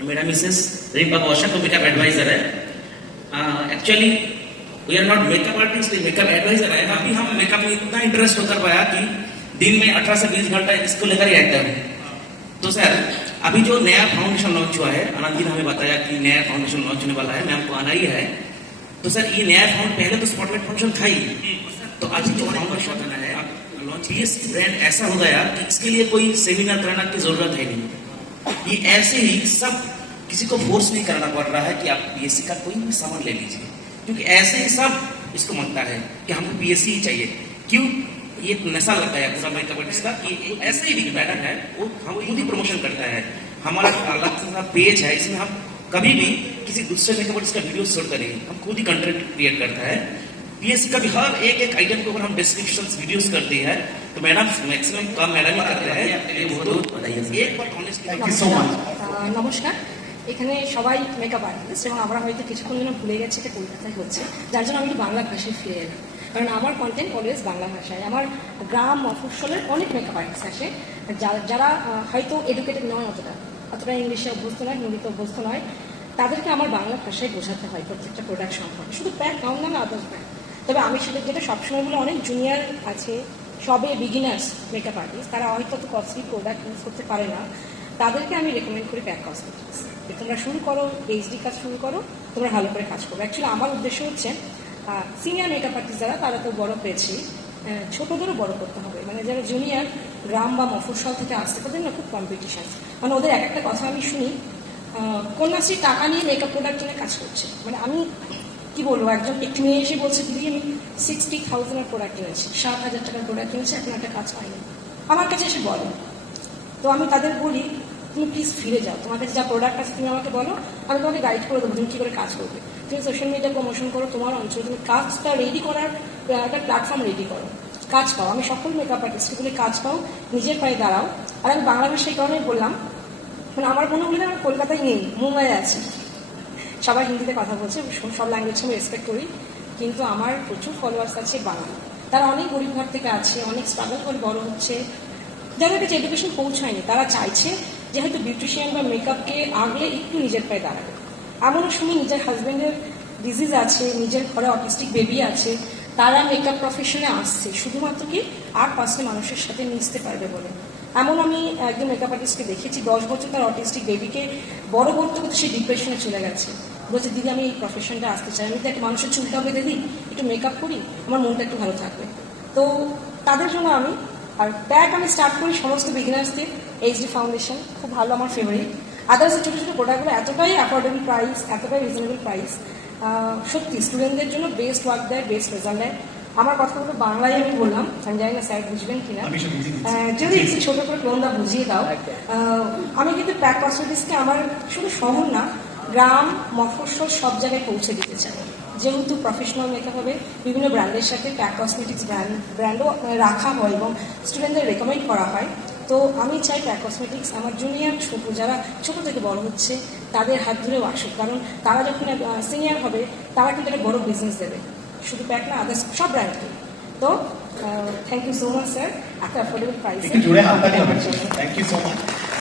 और मेरा मिसेस रिंपा कौशल को मेकअप एडवाइजर है। Actually we are not makeup artist, makeup adviser है। अभी हम मेकअप में इतना इंटरेस्ट होकर पाया कि दिन में 18 से 20 घंटा इसको लेकर ही रहता है। तो सर अभी जो नया फाउंडेशन लॉन्च हुआ है, आनंद जी ने हमें बताया कि नया फाउंडेशन लॉन्च होने वाला है, मैम को आना ही है। तो सर ये नया फाउंड पहले तो स्पॉटलाइट फाउंडेशन था ही, तो आज जो फाउंडेशन है लॉन्च, ये ब्रांड ऐसा हो गया कि इसके लिए कोई सेमिनार कराना की जरूरत है नहीं। ये ऐसे ही सब किसी को फोर्स नहीं करना पड़ रहा है कि आप पीएससी का कोई भी सामान ले लीजिए, क्योंकि ऐसे ही सब इसको मानता है कि हमको पीएससी ही चाहिए। क्यों? ये नशा लग गया पूरा मेकअप आर्टिस्ट का कि ऐसे ही बिग बैनर है, वो हम खुद ही प्रमोशन करता है। हमारा अलग सा पेज है, इसमें हम कभी भी किसी दूसरे मेकअप आर्टिस्ट का वीडियो शूट करेंगे, हम खुद ही कंटेंट क्रिएट करता है। पीएससी का भी हर एक आइटम के ऊपर हम डिस्क्रिप्शन वीडियोस करते हैं, तो मैडम मैक्सिमम काम मैडम ही करते हैं। बहुत बधाई। एक बार थैंक यू सो माच। नमस्कार, এখানে সবাই মেকআপ আর্টিস্ট এবং আমরা হয়তো কিছুক্ষণ জন্য ভুলে গেছি এটা কলকাতায় হচ্ছে, যার জন্য আমি একটু বাংলা ভাষায় ফিরে এলাম, কারণ আমার কন্টেন্ট অলওয়েজ বাংলা ভাষায়। আমার গ্রাম মফস্বলের অনেক মেকআপ আর্টিস্ট আসে যারা হয়তো এডুকেটেড নয়, অতটা ইংলিশে অভ্যস্ত নয়, হিন্দিতে অভ্যস্ত নয়, তাদেরকে আমার বাংলা ভাষায় বোঝাতে হয় প্রত্যেকটা প্রোডাক্ট সম্পর্কে। শুধু প্যাক নাম নামে আদার্স ব্র্যান্ড। তবে আমি সেটা যেটা সবসময় বলে, অনেক জুনিয়র আছে, সবে বিগিনার্স মেকআপ আর্টিস্ট, তারা হয়তো অত কস্টলি প্রোডাক্ট ইউজ করতে পারে না, তাদেরকে আমি রেকমেন্ড করি প্যাক কসমেটিক্স। তোমরা শুরু করো, এইচডি কাজ শুরু করো, তোমরা ভালো করে কাজ করো। অ্যাকচুয়ালি আমার উদ্দেশ্য হচ্ছে সিনিয়র মেকআপ আর্টিস্ট যারা, তারা তো বড় পেয়েছি, ছোটদেরও বড় করতে হবে। মানে যারা জুনিয়র গ্রাম বা মফস্বল থেকে আসছে, তাদের না খুব কম্পিটিশন। মানে ওদের এক একটা কথা আমি শুনি, কন্যাশ্রী টাকা নিয়ে মেকআপ প্রোডাক্ট কিনে কাজ করছে। মানে আমি কি বলবো, একজন একটি মেয়ে এসে বলছে, দিদি আমি 60,000 প্রোডাক্ট কিনেছি, 7,000 টাকার প্রোডাক্ট কিনেছি, এখন একটা কাজ পাইনি। আমার কাছে এসে বলে, তো আমি তাদের বলি, তুমি প্লিজ ফিরে যাও, তোমার কাছে যা প্রোডাক্ট আছে তুমি আমাকে বলো, আমি তোমাকে গাইড করে দেবো তুমি কী করে কাজ করবে। তুমি সোশ্যাল মিডিয়া প্রমোশন করো তোমার অঞ্চলে, তুমি কাজটা রেডি করার একটা প্ল্যাটফর্ম রেডি করো, কাজ পাও। আমি সকল মেকআপ আর্টিস্টকে বলে কাজ পাও, নিজের পায়ে দাঁড়াও। আর আমি বাংলা ভাষা এই কারণেই বললাম, মানে আমার মনে হলে আমি কলকাতায় নেই, মুম্বাইয়ে আছি। সবাই হিন্দিতে কথা বলছে, সব ল্যাঙ্গুয়েজকে আমি রেসপেক্ট করি, কিন্তু আমার প্রচুর ফলোয়ার্স আছে বাংলা। তারা অনেক গরিব ঘর থেকে আছে, অনেক স্ট্রাগল করে বড় হচ্ছে, যাদের কাছে এডুকেশন পৌঁছায়নি, তারা চাইছে যে হয়তো বিউটিশিয়ান বা মেকআপকে আগলে একটু নিজের পায়ে দাঁড়াবে। এমনও শুনি নিজের হাজব্যান্ডের ডিজিজ আছে, নিজের ঘরে অটিস্টিক বেবি আছে, তারা মেকআপ প্রফেশনে আসছে শুধুমাত্র কি 8% মানুষের সাথে মিশতে পারবে বলে। এমন আমি একজন মেকআপ আর্টিস্টকে দেখেছি, 10 বছর তার অটিস্টিক বেবিকে বড় করতে করতে সে ডিপ্রেশনে চলে গেছে। বলছে, দিদি আমি এই প্রফেশনটা আসতে চাই, আমি তো একটা মানুষের চুলটা বেঁধে দিই, একটু মেকআপ করি, আমার মনটা একটু ভালো থাকবে। তো তাদের জন্য আমি আর প্যাক আমি স্টার্ট করি সমস্ত বিগিনার্সদের, এইচডি ফাউন্ডেশন খুব ভালো, আমার ফেভারিট। আদার্স ছোটো ছোটো প্রোডাক্টগুলো এতটাই অ্যাফোর্ডেবল প্রাইস, এতটাই রিজনেবল প্রাইস, সত্যি স্টুডেন্টদের জন্য বেস্ট ওয়ার্ক দেয়, বেস্ট রেজাল্ট দেয়। আমার কথাগুলো বাংলায় আমি বললাম, আমি জানি না স্যার বুঝবেন কিনা, যদি একটু ছোটো করে ক্লোনটা বুঝিয়ে দাও। আমি কিন্তু প্যাক কসমেটিক্সকে আমার শুধু শহর না, গ্রাম মফস্বল সব জায়গায় পৌঁছে দিতে চাই। যেহেতু প্রফেশনাল মেকআপ হবে, বিভিন্ন ব্র্যান্ডের সাথে প্যাক কসমেটিক্স ব্র্যান্ডও রাখা হয় এবং স্টুডেন্টদের রেকমেন্ড করা হয়। তো আমি চাই প্যাক কসমেটিক্স আমার জুনিয়র ছোটো, যারা ছোটো থেকে বড় হচ্ছে, তাদের হাত ধরেও আসুক, কারণ তারা যখন সিনিয়র হবে তারা কিন্তু একটা বড় বিজনেস দেবে, শুধু প্যাক না, আদার্স সব ব্র্যান্ডকে। তো thank you so much sir, এত অ্যাফোর্ডেবল প্রাইসে। Thank you so much.